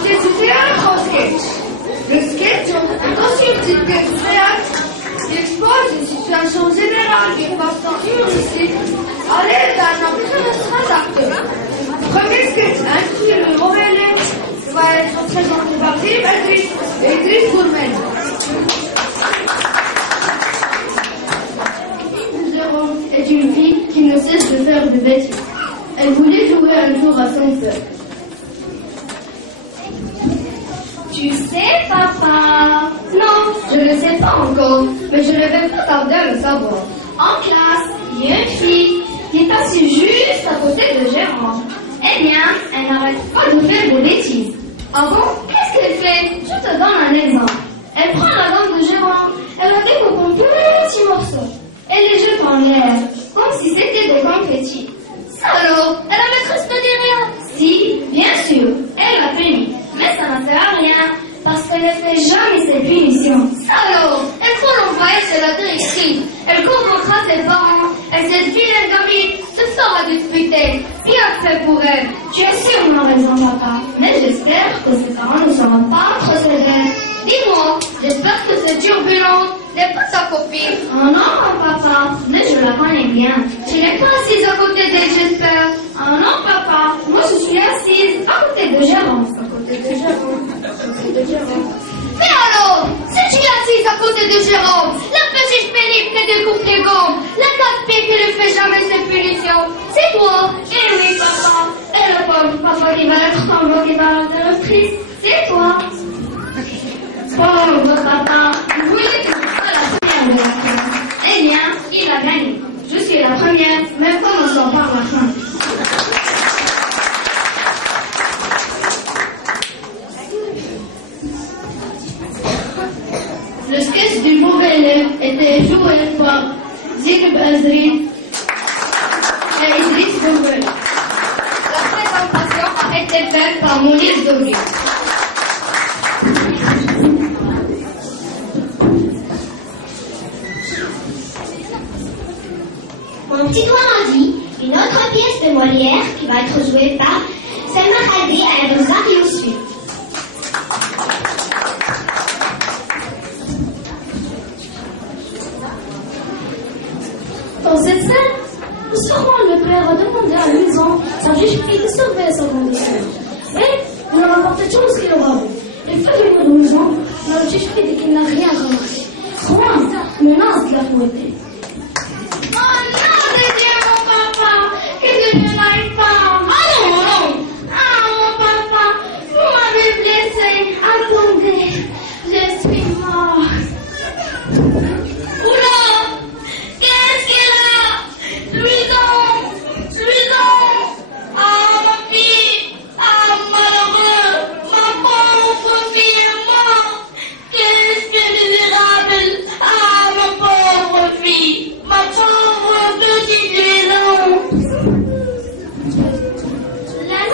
participer à un grand sketch. Le sketch est aussi une petite pièce de théâtre qui expose une situation générale qui passe en humoristique à l'aide d'un personnage acteur. Le premier sketch intitulé Le mauvais élève va être présenté par Idriss Gourmet. Jérôme est une fille qui ne cesse de faire des bêtises. Elle voulait jouer un jour à son père. Tu sais, papa? Non, je ne sais pas encore, mais je ne vais pas tarder à le savoir. En classe, il y a une fille qui est assise juste à côté de Jérôme. Eh bien, elle n'arrête pas de faire des bêtises. Ah bon? Qu'est-ce qu'elle fait? Je te donne un exemple. Elle prend la langue de Jérôme, elle la découpe en petits morceaux. Elle les jette en l'air, comme si c'était des confettis. Ça alors, la maîtresse ne dit rien. Si, bien sûr, elle l'a punit. Mais ça ne sert à rien, parce qu'elle ne fait jamais ses punitions. Ça alors, elle faut l'envoyer chez la directrice. Elle convoquera ses parents, et cette vilaine gamine se fera disputer. Bien fait pour elle. Tu as sûrement raison, papa. Mais j'espère que ses parents ne seront pas trop sévères. Dis-moi, j'espère que cette turbulente n'est pas ta copine. Oh non, papa, mais je la connais bien. Tu n'es pas assise à côté d'elle, j'espère. Oh non, papa, moi je suis assise à côté de Jérôme. Mais alors, si tu es assise à côté de Jérôme, la petite pénible qui découpe les gommes, la casse-pied qui ne fait jamais ses punitions, c'est toi. Eh oui, papa. Et le pauvre papa qui va être convoqué par la directrice, c'est toi. Pauvre papa, vous voulez que je sois la première de la classe? Eh bien, il a gagné. Je suis la première, même commençons par la fin. Le sketch du mauvais élève était joué par Zineb Azri et Idriss Gourmet. La présentation a été faite par Mounir Dobri. Mon petit doigt m'a dit une autre pièce de Molière qui va être jouée par Selma Khadi et Abdelzak Yousfi. Dans cette scène, sûrement le père a demandé à Louison, sa juge fille, de surveiller sa condition. Et il a rapporté tout ce qu'il aura vu. Il fait venir Louison, mais le juge fille dit qu'il n'a rien remarqué. Juan menace de la fouetter. Oh non, c'est bien mon papa, que je ne l'aille pas. Ah non, non. Ah mon papa, vous m'avez blessé. Attendez, je suis morte. Oula, qu'est-ce qu'elle a? Louison. Ah ma fille, ah malheureux, ma pauvre fille est morte. Qu'est-ce que misérable. Ah ma pauvre fille, ma pauvre petite Louison. Non,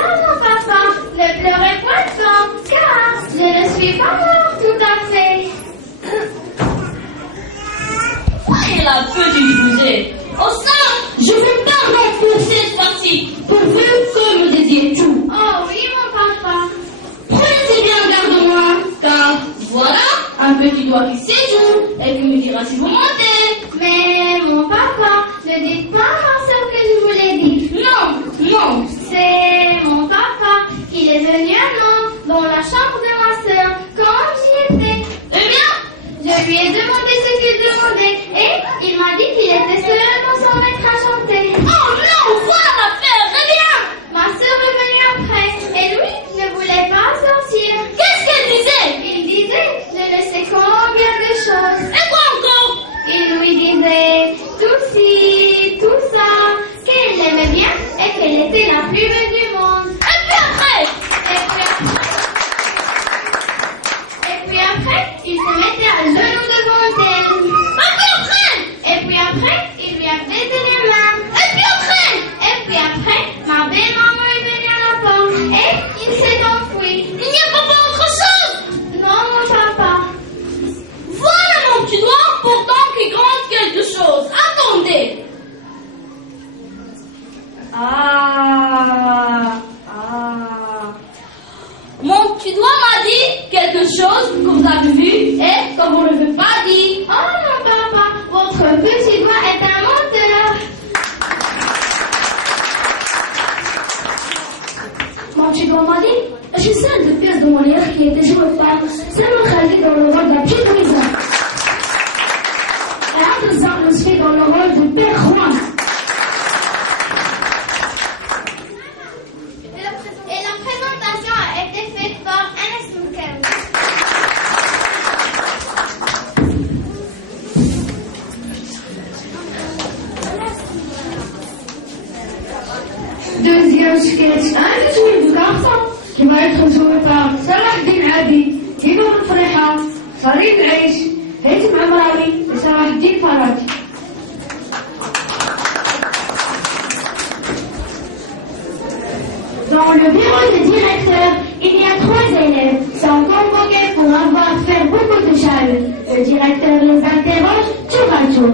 papa, ne pleurez pas tant, car je ne suis pas morte tout à fait. Voyez la petite bousée. Au sein, je vous pardonne pour cette partie, pourvu que me désiez tout. Oh oui, mon papa. Prenez bien garde de moi, car voilà un petit doigt qui séjourne et qui me dira si vous mentez. Mais mon papa, ne dites pas à ce que je vous l'ai dit. Non. C'est mon papa qui est venu un an dans la chambre de ma sœur quand j'y étais. Eh bien, je lui ai demandé ce qu'il demandait et il m'a dit qu'il était seul dans son maître à chanter. oh non, voilà l'affaire, eh bien. Ma sœur est venue après et lui ne voulait pas sortir. Qu'est-ce qu'elle disait? Il disait je ne sais combien de choses. Et quoi encore? Il lui disait tout ci, tout ça, qu'elle l'aimait bien et qu'elle était la plus belle du monde. Et puis après, il se mettait à genoux devant elle. Et puis après, il lui a baisé les mains. Et puis après, ma belle-maman est venue à la porte et il s'est enfui. Il n'y a pas autre chose? Non, mon papa. Voilà mon petit doigt, pourtant qui grande quelque chose. Attendez. Ah. Mon dois m'a dit quelque chose que vous avez vu et que vous ne l'avez pas dit. Oh non, papa, votre petit doigt est un menteur. Mon petit doigt m'a dit, j'ai celle de pièces de Molière qui a été jouée par Selma Khalid dans le rôle de la petite Louisa. Et Hamza Nosfi dans le rôle du père Juan. Et la présentation a été faite par Anas Moukawi. Deuxième sketch, un dessus du garçon qui va être joué par Salah Din Adi, Dino Freha, Farid Aish, Hatim Amraoui et Salah Din Faraj. Dans le bureau du directeur, il y a 3 élèves. Sont convoqués pour avoir fait beaucoup de jaloux. Le directeur les interroge tour à tour.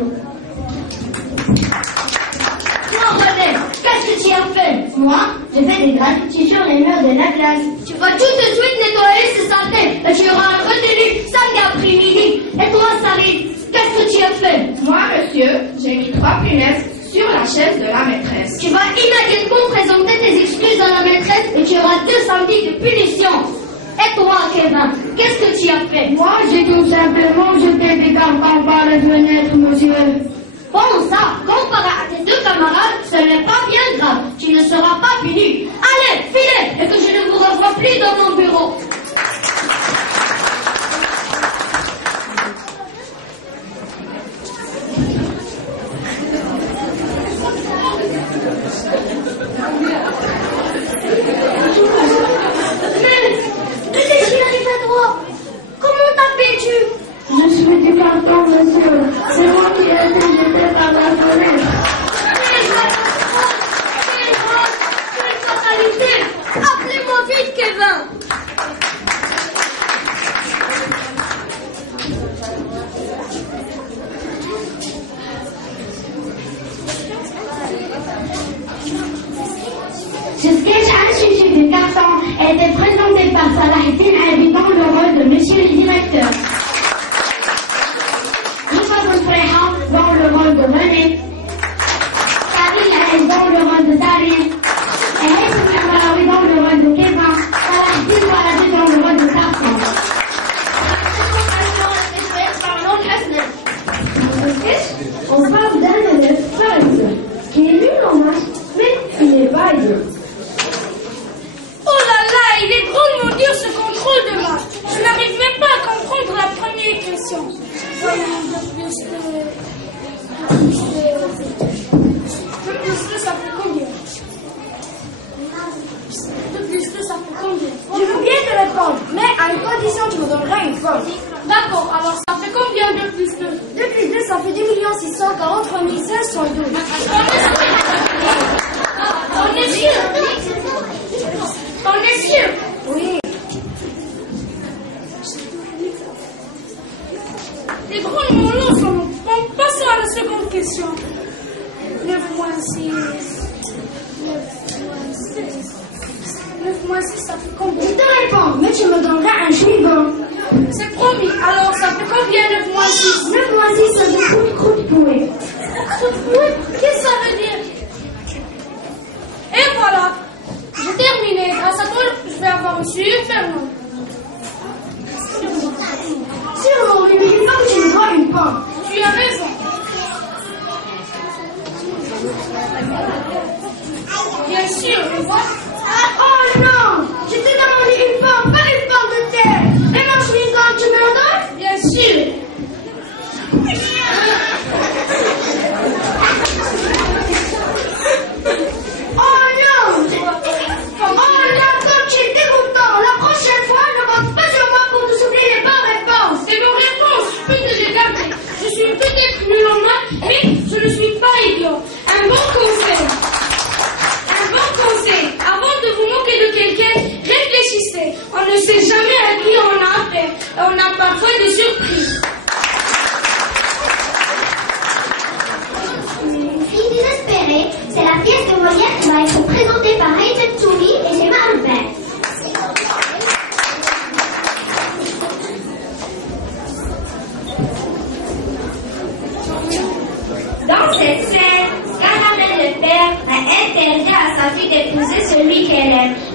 Non, René, qu'est-ce que tu as fait? Moi, je fais des graffitis sur les murs de la classe. Tu vas tout de suite nettoyer ces saletés et tu auras un retenu samedi après-midi. Et toi, Sarid, qu'est-ce que tu as fait? Moi, monsieur, j'ai mis 3 punaises sur la chaise de la maîtresse. Tu vas immédiatement présenter tes excuses à la maîtresse et tu auras 2 samedis de punition. Et toi, Kevin, qu'est-ce que tu as fait? Moi, j'ai tout simplement jeté des cartons par les fenêtres, monsieur. Bon, ça, comparé à tes 2 camarades, ce n'est pas bien grave. Tu ne seras pas puni. Allez, filez, et que je ne vous revois plus dans mon bureau. Mais qu'est-ce qui arrive à toi? Comment t'appelles-tu? Je suis du carton, monsieur. C'est moi qui ai été jeté par la fenêtre. Quelle fatalité! Appelez-moi vite, Kevin! Ce sketch à sujet du carton a été présenté par Salah Din Adi dans le rôle de monsieur le directeur. Rifat Freha dans le rôle de René. Farid Aish dans le rôle de Daryl. Et Hatim Amraoui dans le rôle de Kevin. Salah Din Faraj dans le rôle de Carton. On parle d'un élève Farid qui est nul en maths, mais il n'est pas idiot. Oh là là, il est drôlement dur ce contrôle de maths. Je n'arrive même pas à comprendre la première question. 2 plus 2, ça fait combien? 2 plus 2, ça fait combien? Je veux bien te répondre, mais à une condition, tu me donneras une forme. D'accord, alors ça fait combien 2 plus 2? 2 plus 2, ça fait 2 643 512. On est sûr? On est sûr? Oui. Les drôlement longs sont longs. Bon, passons à la seconde question. 9 moins 6. 9 moins 6, ça fait combien? Je te réponds, mais tu me donneras un suivant. C'est promis. Alors, ça fait combien 9 moins 6? 9 moins 6, ça fait croûte poulet. Qu'est-ce que ça veut dire? Et voilà. J'ai terminé. Grâce à toi, je vais avoir une super note. Sûrement, mais n'oublie pas que tu me dois une pomme. Tu as raison. Bien sûr, je vois. Oh non! Je t'ai demandé une pomme, pas une pomme de terre. Et mon chewing-gum, tu me le donnes? Bien sûr. Oh non! Oh non, comme tu es dégoûtant. La prochaine fois, ne compte pas sur moi pour te souffler les bonnes réponses. C'est vos réponses. Je peux te les garder. Je suis peut-être nul en maths, mais je ne suis pas idiot. Un bon conseil. Un bon conseil. Avant de vous moquer de quelqu'un, réfléchissez. On ne sait jamais à qui on a affaire. Et on a parfois des surprises. Fille désespérée, c'est la pièce de Molière qui va être présentée par Haït Touri et Gemma Albert.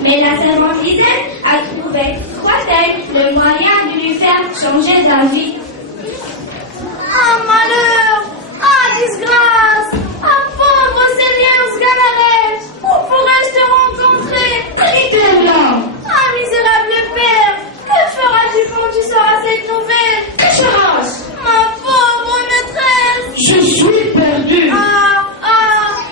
Mais la servante Lisette a trouvé, croit-elle, le moyen de lui faire changer d'avis. Ah, malheur! Ah, disgrâce! Ah, pauvre Seigneur Sgalaret! Où pourrais-je te rencontrer? Quittez-la! Ah, misérable père! Que feras-tu quand tu sauras cette nouvelle? Que feras-je? Ma pauvre maîtresse! Je suis perdu!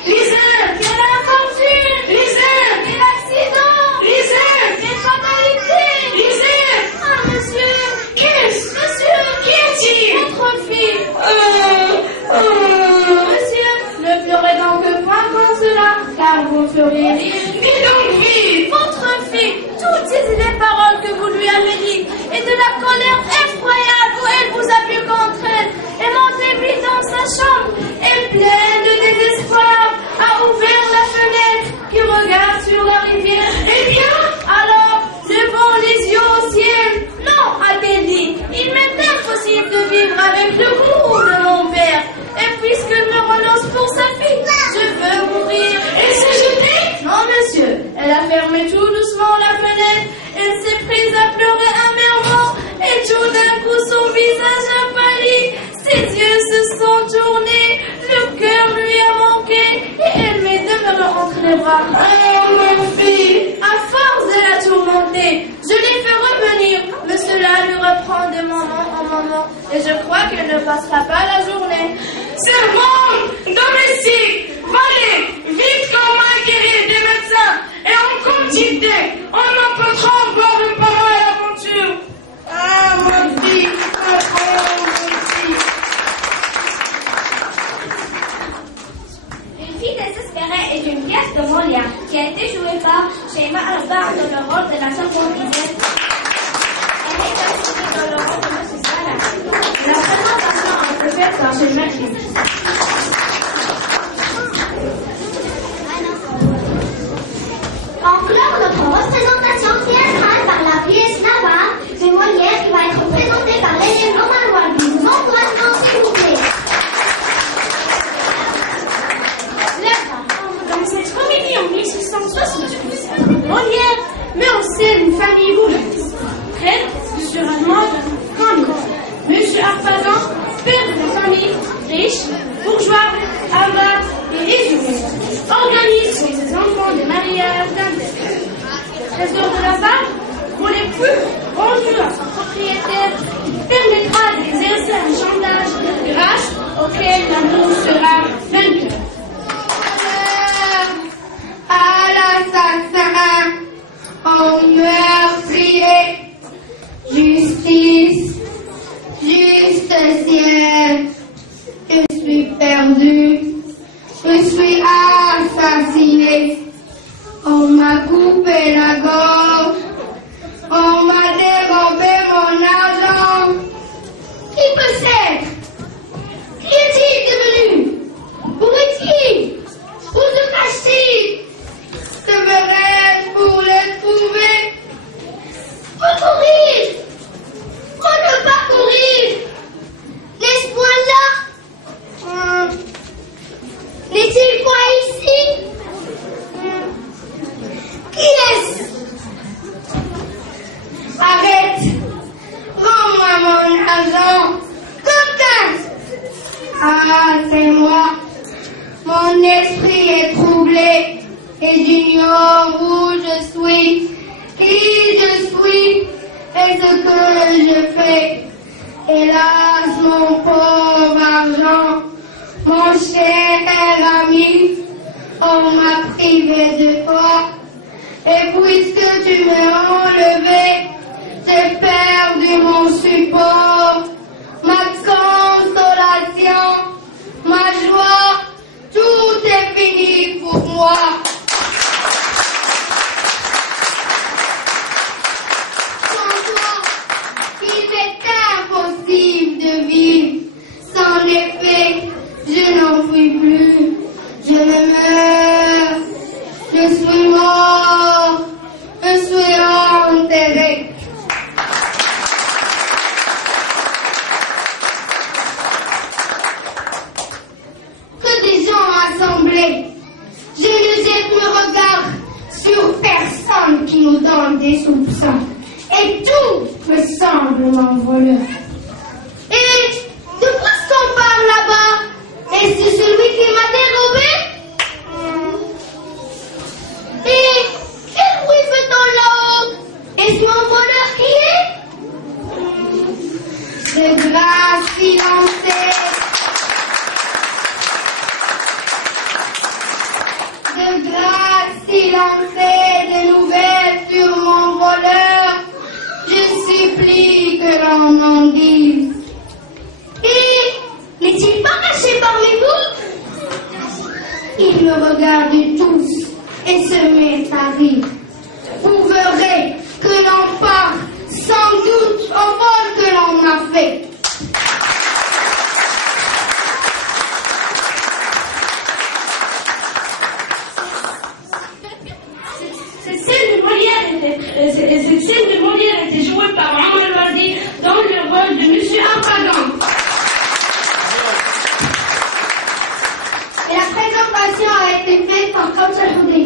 Lisette! Quelle infortune! Lisette! Quel accident! Lisette! Quelle fatalité! Lisette! Ah, monsieur! Qu'est-ce? Monsieur! Qui est-il? Votre fille! Monsieur, ne pleurez donc point comme cela, car vous feriez rire. Dis donc, fille! Votre fille, toutes ces paroles que vous lui avez dites, et de la colère effroyable où elle vous a pu contre elle, et montez vite dans sa chambre, et pleine de désespoir, a ouvert la fenêtre qui regarde sur la rivière. Eh bien, alors, levant les yeux au ciel, non, a-t-elle dit, il m'est impossible de vivre avec le goût de mon père, et puisqu'elle me renonce pour sa fille, je veux mourir. Elle s'est jetée? Non, monsieur, elle a fermé tout doucement la fenêtre, elle s'est prise à pleurer amèrement, et tout d'un coup son visage a pâli, ses yeux se sont tournés, le cœur lui a manqué, et elle m'est demeurée entre les bras. Oh, ma fille! À force de la tourmenter, je l'ai fait revenir, mais cela lui reprend de moment en moment, et je crois qu'elle ne passera pas la journée. Servante, domestique, valet, vite qu'on m'a guéri des médecins, et en quantité, on emportera encore de parents à l'aventure. Ah, ma fille, ma fille. Une fille désespérée est une pièce de Molière qui a été jouée par Sheima Albar dans le rôle de la servante Lisette. Elle est aussi dans le rôle de M. Sala. La présentation a été faite par Sheima Lisette. En clore notre représentation théâtrale par la pièce Navarre de Molière qui va être présentée par l'élève Romain Loisy. Nous encourageons, s'il vous plaît. Dans cette comédie en 1668, Molière met en scène une famille bourgeoise. Reine, monsieur Allemand, monsieur Harpagan, père de la famille, riche, bourgeois, avare et résumé, organise chez ses enfants des mariages d'intérêt. Le trésor de la femme, pour les plus rendus à son propriétaire, permettra d'exercer un chantage grâce auquel l'amour sera vainqueur. À l'assassin, au meurtrier, justice, juste ciel, je suis perdu, je suis assassiné, on m'a coupé la gorge, on m'a dérobé mon argent. Qui peut être? Qui est-il devenu? Où est-il? Où se cache-t-il? Serais-je pour le trouver? Faut courir! Faut ne pas courir! N'est-ce point là? N'est-il point ici? Qui est-ce? Arrête! Rends-moi mon argent! Coquin! Ah, c'est moi! Mon esprit est troublé et j'ignore où je suis, qui je suis et ce que je fais. Hélas, mon pauvre argent, mon cher ami, on m'a privé de toi. Et puisque tu m'as enlevé, j'ai perdu mon support, ma consolation, ma joie. Tout est fini pour moi. Sans toi, il m'est impossible de vivre. Sans effet, je n'en puis plus. Je me meurs. Je suis mort. Je suis enterré. assemblée. Je ne jette le regard sur personne. des soupçons. Et tout me semble voleur. Et de quoi est-ce qu'on parle là-bas? Est-ce de celui qui m'a dérobé? Et quel bruit fait-on là-haut? Est-ce mon voleur qui est? De grâce silencée. De grâce silencée, des nouvelles sur mon voleur. Je supplie que l'on en dise. Et n'est-il pas caché parmi vous? Il me regarde tous et se met à rire. Vous verrez que l'on part sans doute au vol que l'on a fait. Cette scène de Molière était jouée par Omar Wadi dans le rôle de Monsieur Arpagan. Et la présentation a été faite par Kamsa Houdé.